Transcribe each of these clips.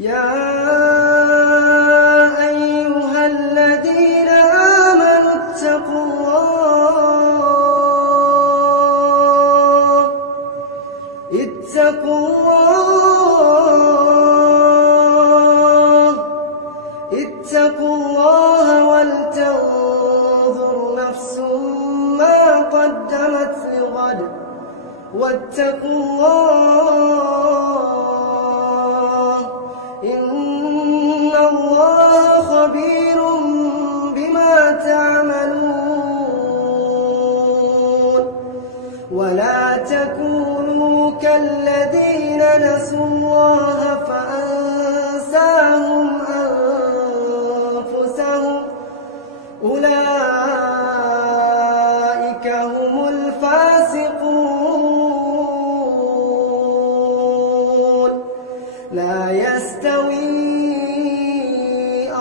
يا أيها الذين آمنوا اتقوا الله ولتنظر نفس ما قدمت لغد واتقوا الله إن الله خبير بما تعملون. ولا تكونوا كالذين نسوا الله فأنساهم أنفسهم أولئك هم الفاسقون. لا يستوي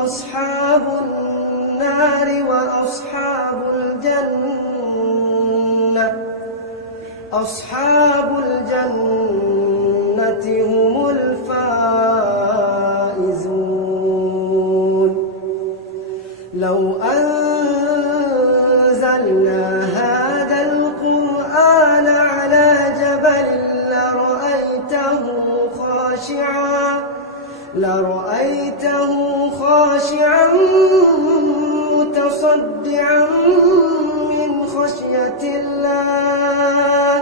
أصحاب النار وأصحاب الجنة هم الفائزون. لو أنزلنا هذا القرآن على جبل لرأيته خاشعا متصدعا من خشية الله.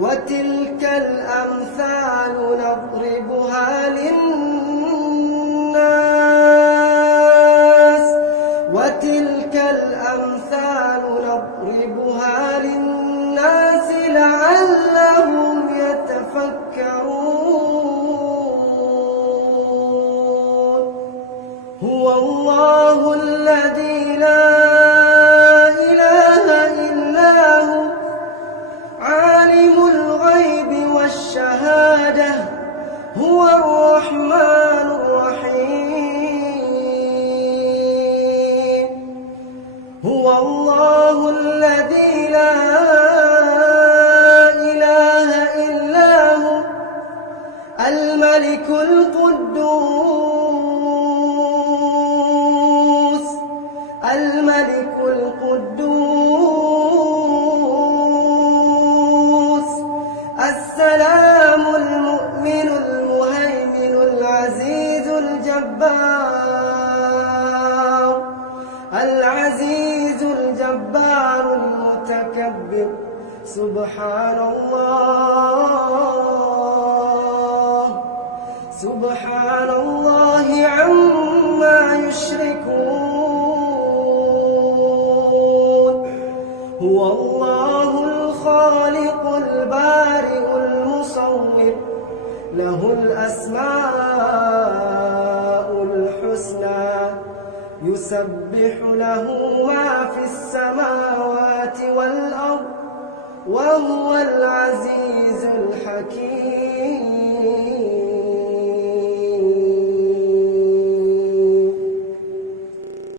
وتلك الأمثال نضربها للناس لعلهم يتفكرون. هو الله الذي لا إله إلا هو عالم الغيب والشهادة هو الرحمن الرحيم. هو الله الذي لا إله إلا هو الملك القدوس السلام المؤمن المهيمن العزيز الجبار المتكبر. سبحان الله عما يشركون. هو الله الخالق البارئ المصور له الأسماء الحسنى يسبح له ما في السماوات والأرض وهو العزيز الحكيم.